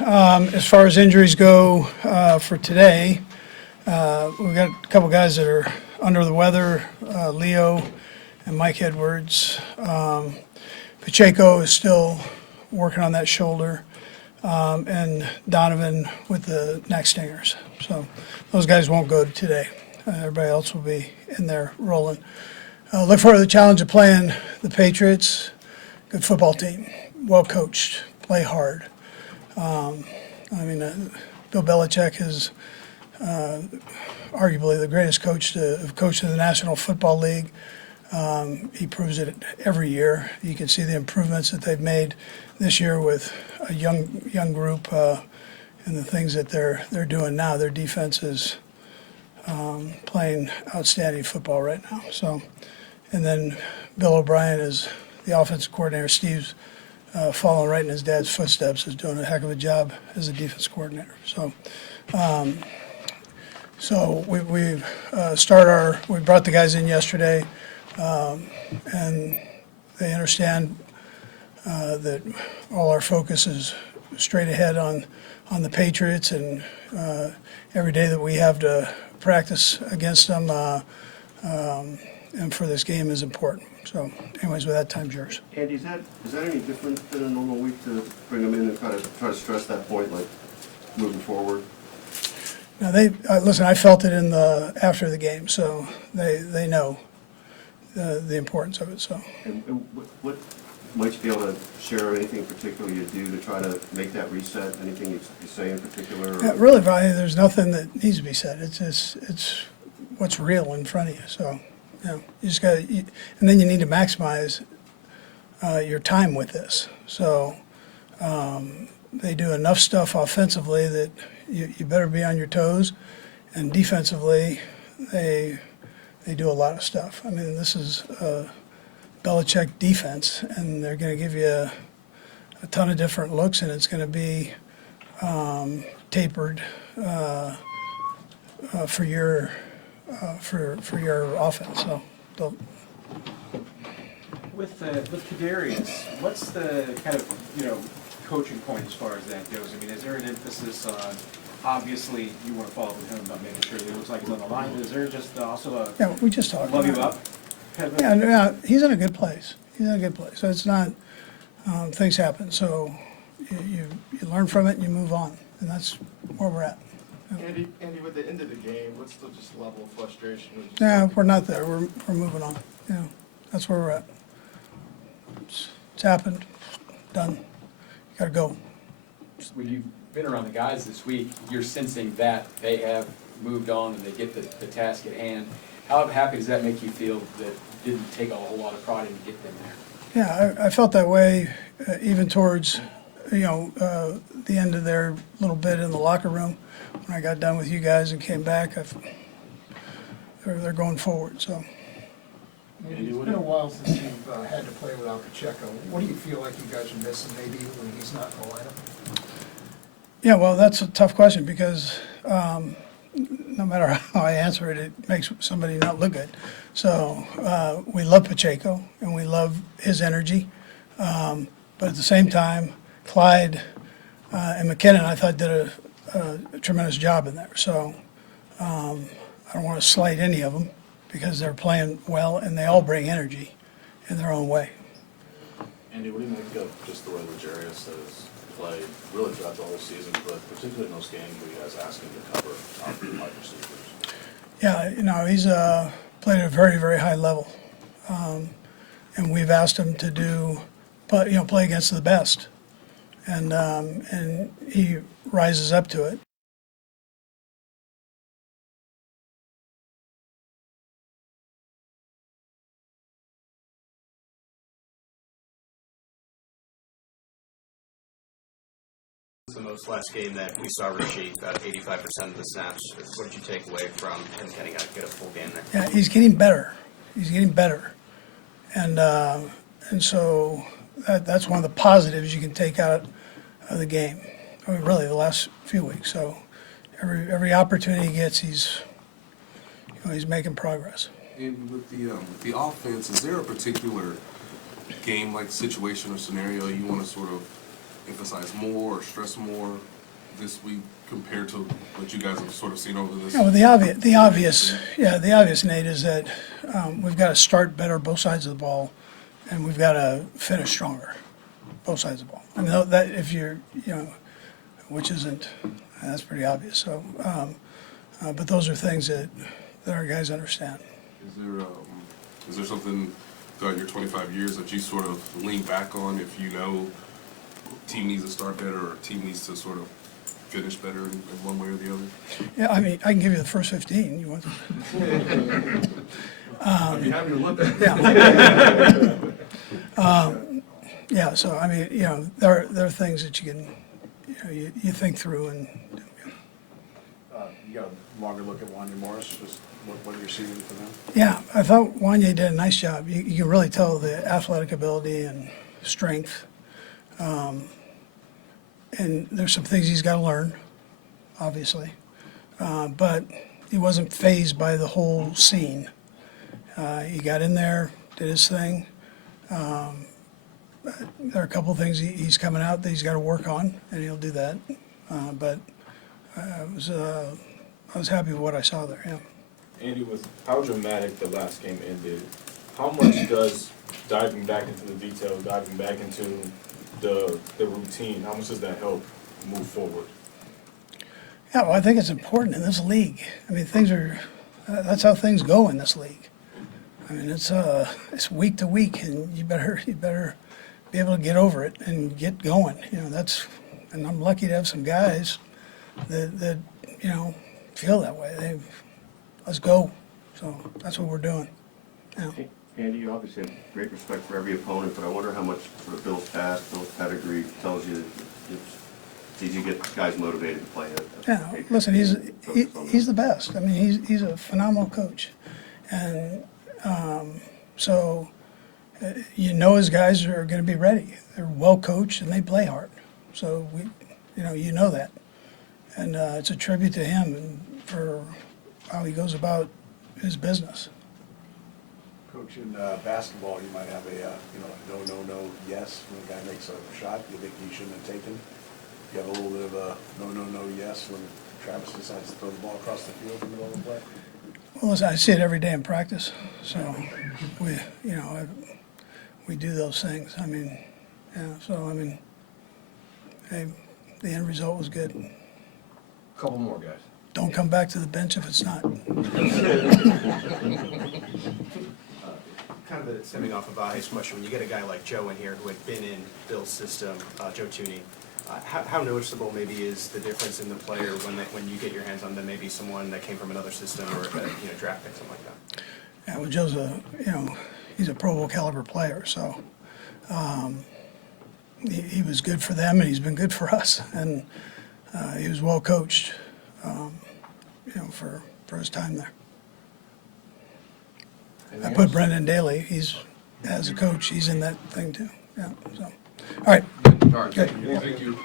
As far as injuries go for today, we've got a couple guys that are under the weather, Leo and Mike Edwards. Pacheco is still working on that shoulder, and Donovan with the neck stingers. So those guys won't go today. Everybody else will be in there rolling. Look forward to the challenge of playing the Patriots. Good football team, well coached, play hard. Bill Belichick is arguably the greatest coach to have coached in the National Football League. He proves it every year. You can see the improvements that they've made this year with a young group and the things that they're doing now. Their defense is playing outstanding football right now. So, and then Bill O'Brien is the offensive coordinator. Steve's following right in his dad's footsteps, is doing a heck of a job as a defense coordinator. So, we brought the guys in yesterday, and they understand that all our focus is straight ahead on the Patriots, and every day that we have to practice against them and for this game is important. So, anyways, with that, time's yours. Andy, is that any different than a normal week to bring them in and try to stress that point, like moving forward? Now listen. I felt it after the game, so they know the importance of it. So. And what might you be able to share? Anything particular you do to try to make that reset? Anything you say in particular? Yeah, really, there's nothing that needs to be said. It's what's real in front of you. So. You just got, and then you need to maximize your time with this. So they do enough stuff offensively that you better be on your toes, and defensively they do a lot of stuff. I mean, this is a Belichick defense, and they're going to give you a ton of different looks, and it's going to be tapered for your offense. So with Kadarius, what's the kind of coaching point as far as that goes? I mean, is there an emphasis on, obviously you want to follow with him about making sure that it looks like he's on the line? Is there just also a we just talked love about you it. up kind of Yeah, he's in a good place. So it's not things happen. So you learn from it and you move on, and that's where we're at. Andy, with the end of the game, what's the just level of frustration? Yeah, we're not there. We're moving on. That's where we're at. It's happened. Done. You got to go. When you've been around the guys this week, you're sensing that they have moved on and they get the task at hand. How happy does that make you feel that didn't take a whole lot of pride in to get them there? Yeah, I felt that way even towards, the end of their little bit in the locker room. When I got done with you guys and came back, they're going forward. So. It's been a while since you've had to play without Pacheco. What do you feel like you guys are missing maybe when he's not in the lineup? Yeah, well, that's a tough question because no matter how I answer it, it makes somebody not look good. So we love Pacheco and we love his energy. But at the same time, Clyde and McKinnon, I thought, did a tremendous job in there. So I don't want to slight any of them because they're playing well and they all bring energy in their own way. Andy, what do you make of just the way Legarius has played really throughout the whole season, but particularly in those games where you guys ask him to cover top wide receivers? Yeah, he's played at a very, very high level. And we've asked him to play against the best. And he rises up to it. The most last game that we saw Richie about 85% of the snaps. What did you take away from him getting get a full game there? Yeah, he's getting better. And so that's one of the positives you can take out of the game. I mean, really, the last few weeks. So every opportunity he gets, he's making progress. And with the offense, is there a particular game-like situation or scenario you want to sort of emphasize more or stress more this week compared to what you guys have sort of seen over this? Yeah, well, the obvious, Nate, is that we've got to start better both sides of the ball, and we've got to finish stronger, both sides of the ball. I mean, that if you're, which isn't, that's pretty obvious. So, but those are things that our guys understand. Is there something throughout your 25 years that you sort of lean back on if you know team needs to start better or team needs to sort of finish better in one way or the other? Yeah, I mean, I can give you the first 15. You want? I'd be happy to look at it. Yeah. Yeah. So I mean, there are things that you can, you think through and. You got a longer look at Wanya Morris, just what you're seeing for them? Yeah, I thought Wanya did a nice job. You can really tell the athletic ability and strength. And there's some things he's got to learn, obviously. But he wasn't fazed by the whole scene. He got in there, did his thing. There are a couple of things he's coming out that he's got to work on, and he'll do that. But I was happy with what I saw there, yeah. Andy, with how dramatic the last game ended, how much does diving back into the details, diving back into the routine, how much does that help move forward? Yeah, well, I think it's important in this league. I mean, that's how things go in this league. I mean, it's week to week, and you better be able to get over it and get going. And I'm lucky to have some guys that feel that way. Let's go. So that's what we're doing. Yeah. Andy, you obviously have great respect for every opponent, but I wonder how much sort of Bill's past, Bill's pedigree tells you that it's easy to get guys motivated to play it. Yeah, listen, he's the best. I mean, he's a phenomenal coach, and so his guys are going to be ready. They're well coached and they play hard. So you know that, and it's a tribute to him and for how he goes about his business. Coach, in basketball, you might have a no, yes when a guy makes a shot you think he shouldn't have taken. You have a little bit of a no, yes when Travis decides to throw the ball across the field in the middle of the play. Well, listen, I see it every day in practice. So we do those things. I mean, yeah. So I mean, hey, the end result was good. Couple more, guys. Don't come back to the bench if it's not. Kind of stemming off of Vahe's question, when you get a guy like Joe in here who had been in Bill's system, Joe Tooney, how noticeable maybe is the difference in the player when you get your hands on them, maybe someone that came from another system or draft pick, something like that? Yeah, well, Joe's he's a Pro Bowl caliber player, so he was good for them and he's been good for us, and he was well coached, for his time there. I put Brendan Daly. As a coach, he's in that thing too. Yeah. So, all right. All right, Good. thank you.